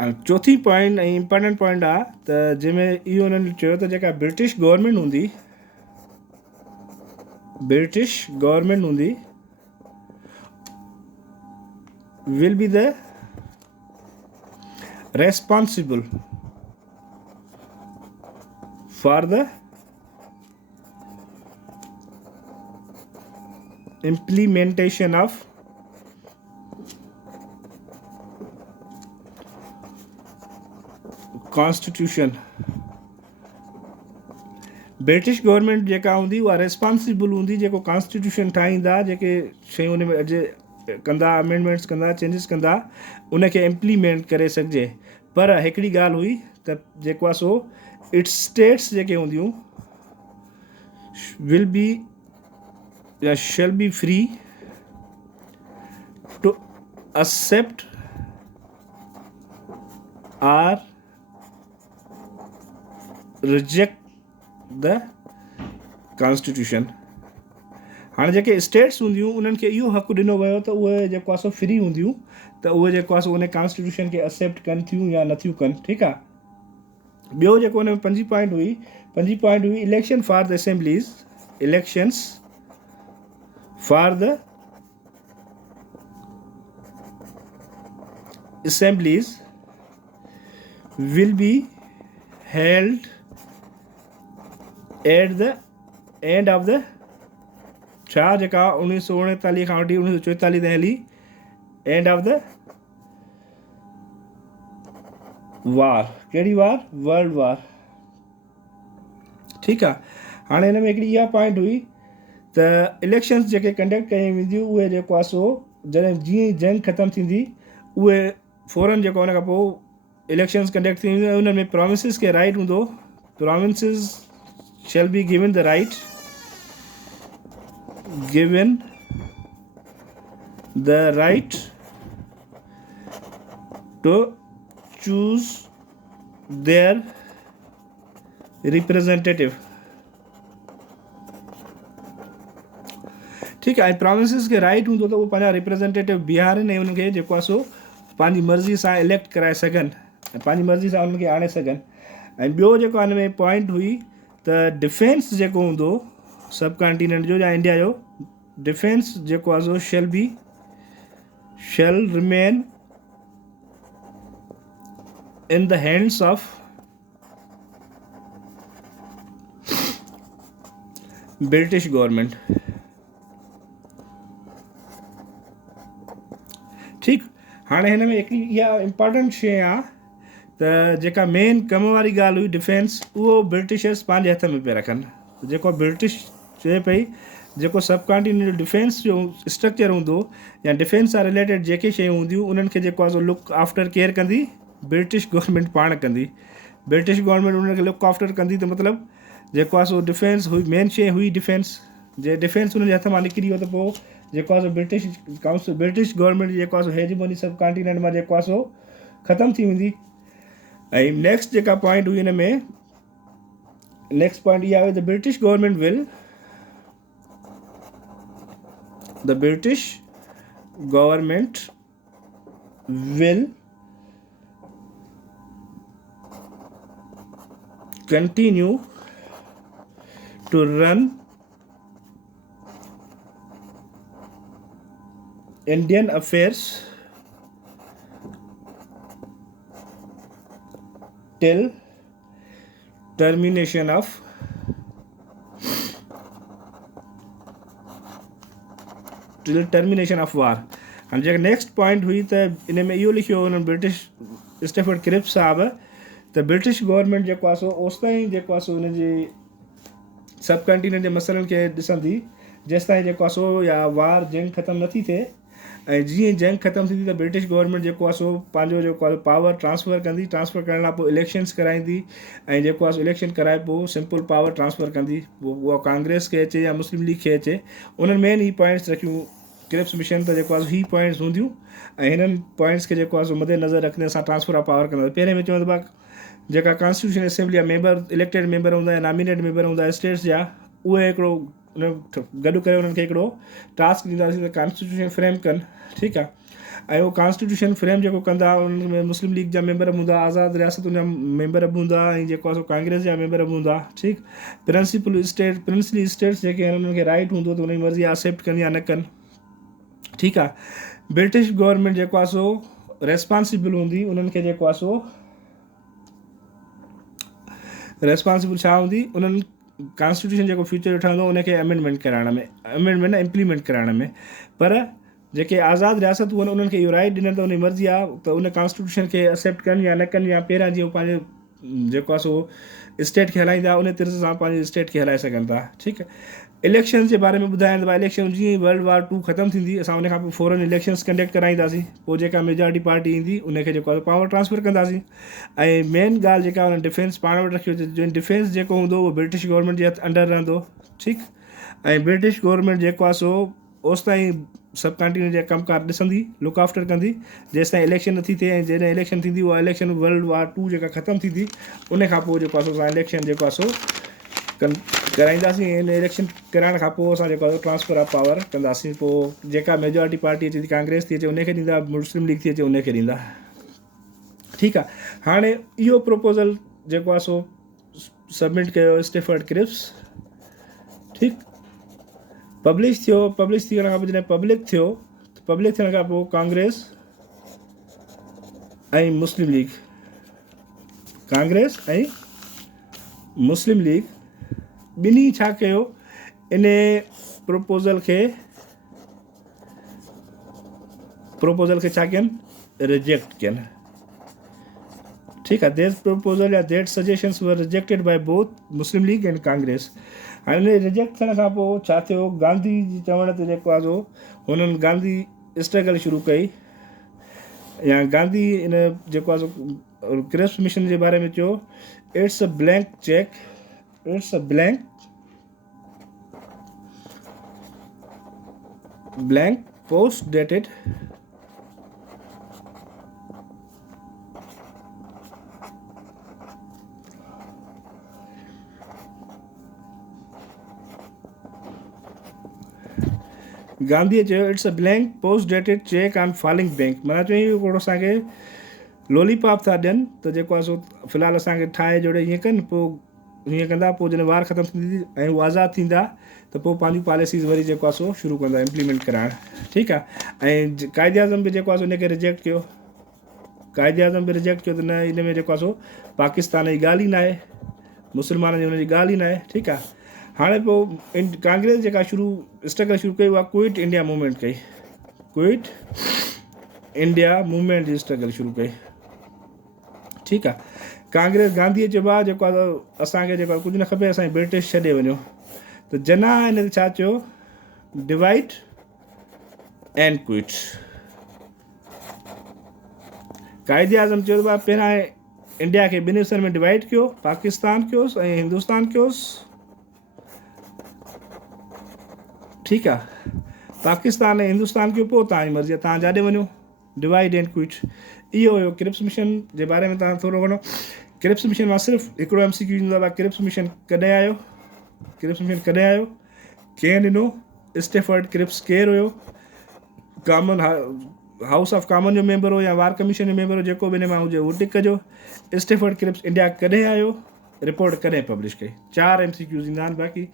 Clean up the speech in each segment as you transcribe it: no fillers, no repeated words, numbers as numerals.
ऐं चौथी पॉइंट ऐं इम्पोर्टेंट पॉइंट आहे त जंहिंमें इहो हुननि चयो त जेका ब्रिटिश गवर्नमेंट हूंदी will be the responsible for the implementation of constitution. British government जेका हूंदी उहा रेस्पॉन्सिबल हूंदी जेको कॉन्स्टिट्यूशन ठाहींदा, जेके शयूं उन में कंदा, अमेंडमेंट्स कंदा, चेंजिस कंदा, उनखे इम्प्लीमेंट करे सघिजे। पर हिकिड़ी ॻाल्हि हुई त जेको आहे सो इट्स स्टेट्स जेके हूंदियूं विल बी या shall be free to accept or reject the constitution. हाणे जेके स्टेट्स हूंदियूं उन्हनि खे इहो हक़ु ॾिनो वियो त उहे जेको आहे सो फ्री हूंदियूं त उहे जेको आहे सो उन कॉन्स्टिट्यूशन खे एक्सेप्ट कनि थियूं या नथियूं कनि। ठीकु आहे। ॿियो जेको हुन में पंजी पॉइंट हुई election for the assemblies, elections for the assemblies will be held at the end of the छा जेका 1939 खां वठी 1944 ताईं हली एंड ऑफ द वार। कहिड़ी वार? World war. ठीकु आहे। हाणे हिन में हिकिड़ी इहा पॉइंट हुई त इलेक्शन्स जेके कंडक्ट कयूं वेंदियूं उहे जेको आहे सो जॾहिं जीअं ई जंग ख़तमु थींदी उहे फ़ौरन जेको हुन खां पोइ इलेक्शन्स कंडक्ट थींदियूं। उन में प्रोविंसिस खे राइट हूंदो, provinces shall be given the right to choose their representative। ठीकु आहे। प्रोविंसिस खे राइट हूंदो त उहो पंहिंजा रिप्रेज़ेंटेटिव बीहारनि ऐं उनखे जेको आहे सो पंहिंजी मर्ज़ी सां इलेक्ट कराए सघनि ऐं पंहिंजी मर्ज़ी सां उन्हनि खे आणे सघनि। ऐं ॿियो जेको हिन में पॉइंट हुई त डिफेंस जेको हूंदो सब कॉन्टिनेंट जो या इंडिया जो, डिफेंस जेको आहे सो शैल remain in the hands of British government। ठीकु। हाणे हिन में हिकिड़ी इहा इम्पॉर्टेंट शइ आहे त जेका मेन कम वारी ॻाल्हि हुई डिफेंस, उहो ब्रिटिशर्स पंहिंजे हथ में पिया रखनि। जेको ब्रिटिश चए पई जेको सब कॉन्टिनेंटल डिफेंस जो स्ट्रक्चर हूंदो या डिफेंस सां रिलेटेड जेके शयूं हूंदियूं उन्हनि खे जेको आहे सो लुक आफ्टर केयर कंदी ब्रिटिश गवर्नमेंट पाण कंदी। ब्रिटिश गवर्नमेंट उनखे लुक आफ्टर कंदी त मतिलबु जेको आहे सो डिफेंस हुई, मेन शइ हुई डिफेंस। जे डिफेंस उनजे हथ मां निकिरी वियो त पोइ जेको आहे सो ब्रिटिश गवर्नमेंट जेको आहे सो हेजमोनी सब कॉन्टिनेंट मां जेको आहे सो ख़तमु थी वेंदी। ऐं नेक्स्ट जेका पॉइंट हुई हिन में, नेक्स्ट पॉइंट इहा हुई the British government will continue to run Indian affairs till termination of war। हाणे जेका नेक्स्ट पॉइंट हुई त इन में इहो लिखियो हुननि ब्रिटिश स्टेफर्ड क्रिप्स साहब त ब्रिटिश गवर्नमेंट जेको आहे सो ओसिताईं जेको आहे सो हुनजे सब कॉन्टिनेंट जे मसइलनि खे ॾिसंदी जेसिताईं जेको आहे सो या वार जंग ख़तमु नथी थिए। ऐं जीअं जंग ख़तमु थींदी त ब्रिटिश गवर्नमेंट जेको आहे सो पंहिंजो जेको आहे पावर ट्रांसफ़र कंदी। ट्रांसफ़र करण खां पोइ इलेक्शन्स कराईंदी ऐं जेको आहे सो इलेक्शन कराए पोइ सिंपल पावर ट्रांसफ़र कंदी। पोइ उहा कांग्रेस खे अचे या मुस्लिम लीग खे अचे। उन्हनि मेन ही पॉइंट्स रखियूं क्रिप्स मिशन त जेको आहे ही पॉइंट्स हूंदियूं ऐं हिननि पॉइंट्स खे जेको आहे सो मदे नज़र रखंदे असां ट्रांसफ़र ऑफ पावर कंदासीं। पहिरें में चवंदो आहे जेका कॉन्स्टिट्यूशन असेंबली जा मेंबर इलेक्टेड मेंबर हूंदा या नॉमिनेट मेंबर हूंदा स्टेट्स जा, उहे हिकिड़ो गॾु करे उन्हनि खे हिकिड़ो टास्क ॾींदासीं त कॉन्स्टिट्यूशन फ्रेम कनि। ठीकु आहे। ऐं उहो कॉन्स्टिट्यूशन फ्रेम जेको कंदा उन में मुस्लिम लीग जा मेंबर बि हूंदा, आज़ाद रियासतुनि जा मेंबर बि हूंदा, ऐं जेको आहे सो कांग्रेस जा मेंबर बि हूंदा। ठीकु, प्रिंसली स्टेट्स जेके आहिनि उन्हनि खे राइट हूंदो त उनजी मर्ज़ी एक्सेप्ट कनि या न कनि। ठीकु आहे, ब्रिटिश गवर्नमेंट जेको आहे सो रेस्पॉन्सिबल हूंदी उन्हनि खे जेको आहे सो रेस्पॉन्सिबल छा हूंदी, उन्हनि कॉन्स्टिट्यूशन जेको फ्यूचर ठहंदो उनखे अमेंडमेंट कराइण में, अमेंडमेंट न इम्प्लीमेंट कराइण में। पर जेके आज़ादु रियासतूं आहिनि उन्हनि खे इहो राइट ॾिनल त उनजी मर्ज़ी आहे त उन कॉन्स्टिट्यूशन खे एक्सेप्ट कनि या न कनि, या पहिरियां जीअं पंहिंजे जेको आहे सो स्टेट खे हलाईंदा उन तर्ज़ सां पंहिंजी स्टेट खे हलाए सघनि था। ठीकु आहे, इलेक्शन्स जे बारे में ॿुधाइनि त भाई इलेक्शन जीअं ई World War II ख़तमु थींदी असां उन खां पोइ फौरन इलेक्शन्स कंडक्ट कराईंदासीं, पोइ जेका मेजॉरिटी पार्टी ईंदी उनखे जेको आहे पावर ट्रांसफर कंदासीं। ऐं मेन ॻाल्हि जेका उन्हनि डिफेंस पाण वटि रखियो, जो डिफेंस जेको हूंदो उहो ब्रिटिश गवर्नमेंट जे अंडर रहंदो। ठीकु, ऐं ब्रिटिश गवर्नमेंट जेको आहे सो ओसिताईं सब कॉन्टिनेंट जा कमकार ॾिसंदी, लुक आफ्टर कंदी जेसिताईं इलेक्शन नथी थिए। ऐं जॾहिं इलेक्शन थींदी उहा इलेक्शन World War II जेका ख़तमु थींदी उन खां पोइ जेको आहे सो असां इलेक्शन जेको आहे सो कराईंदासीं। इन इलेक्शन कराइण खां पोइ असां जेको आहे ट्रांसफर ऑफ पावर कंदासीं। पोइ जेका मेजॉरिटी पार्टी अचे थी, कांग्रेस थी अचे उनखे ॾींदा, मुस्लिम लीग थी अचे उनखे ॾींदा। ठीकु आहे, हाणे इहो प्रपोज़ल जेको आहे सो सबमिट कयो स्टेफर्ड क्रिप्स। ठीकु, पब्लिश थियण खां पोइ जॾहिं पब्लिक थियण खां पोइ कांग्रेस ऐं मुस्लिम लीग, कांग्रेस ऐं मुस्लिम लीग ॿिन्ही छा कयो, इन प्रपोज़ल खे छा कयनि, रिजेक्ट कयनि। ठीकु आहे, दैट प्रपोज़ल या that suggestions were rejected by both Muslim League and Congress. हाणे रिजेक्ट थियण खां पोइ छा थियो, गांधी जी चवण ते जेको आहे सो हुननि गांधी स्ट्रगल शुरू कई, या गांधी इन जेको आहे सो क्रिप्स मिशन जे बारे में चयो, it's a blank cheque, it's a blank post dated गांधीअ चयो it's a blank post dated cheque on falling bank. माना चई हिकिड़ो असांखे लॉलीपॉप था ॾियनि त जेको आहे सो फ़िलहालु असांखे ठाहे जोड़े हीअं कनि, पोइ हीअं कंदा, पोइ जॾहिं वार ख़तमु थींदी ऐं उहे आज़ादु थींदा त पोइ पंहिंजूं पॉलिसीज़ वरी जेको आहे सो शुरू कंदा इम्प्लीमेंट कराइण। ठीकु आहे, ऐं क़ाइदे आज़म बि जेको आहे सो इनखे रिजेक्ट कयो, त न इन में जेको आहे सो पाकिस्तान जी ॻाल्हि ई न आहे, मुस्लमाननि जी हुनजी ॻाल्हि ई न आहे। ठीकु आहे, हाणे पोइ कांग्रेस जेका स्ट्रगल शुरू कई उहा क्विट इंडिया मूवमेंट कई, क्विट इंडिया मूवमेंट जी स्ट्रगल शुरू कई। ठीकु आहे, कांग्रेस गांधीअ चयो आहे जेको आहे असांखे जेको आहे कुझु न खपे, असांखे ब्रिटिश छॾे वञो। त जना हिन ते छा चयो, डिवाइड एंड क्विट। क़ाइदे आज़म चयो त पहिरियां इंडिया खे ॿिनि हिसनि में डिवाइड कयो, पाकिस्तान कयोसि ऐं हिंदुस्तान कयोसि। ठीकु आहे, पाकिस्तान ऐं हिंदुस्तान खे पोइ तव्हांजी मर्ज़ी आहे, तव्हां जाॾे वञो, डिवाइड एंड क्विट। इहो हुयो क्रिप्स मिशन जे बारे में। तव्हां थोरो घणो क्रिप्स मिशन मां सिर्फ़ु हिकिड़ो MCQ ईंदो आहे, क्रिप्स मिशन कॾहिं आयो, कंहिं ॾिनो, स्टेफर्ड क्रिप्स केरु हुयो, कॉमन हाउस ऑफ कॉमन जो मेंबर हो या वार कमीशन जो मेंबर हो, जेको बि हिन मां हुजे उहो टिक कजो। स्टेफर्ड क्रिप्स इंडिया कॾहिं आयो, रिपोर्ट कॾहिं पब्लिश कई। 4 MCQs ईंदा आहिनि, बाक़ी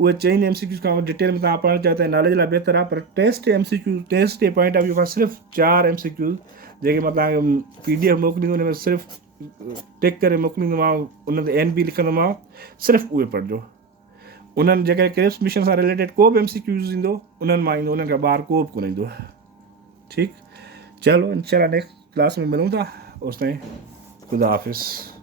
उहे 4 MCQs खां डिटेल में तव्हां पढ़णु चाहियो त नॉलेज लाइ बहितर आहे, पर टेस्ट जे पॉइंट ऑफ व्यू खां सिर्फ़ु 4 MCQs जेके मां तव्हांखे PDF मोकिलींदो हुन में सिर्फ़ु टिक करे मोकिलींदोमांव, उन ते NB लिखंदोमांव, सिर्फ़ु उहे पढ़िजो। उन्हनि जेके क्रिप्स मिशन सां रिलेटेड को बि MCQs ईंदो उन्हनि मां ईंदो, उन्हनि खां ॿाहिरि को बि कोन ईंदो। ठीकु, चलो इंशाल्लाह नेक्स्ट क्लास में मिलूं था, ओसिताईं ख़ुदा हाफ़िज़।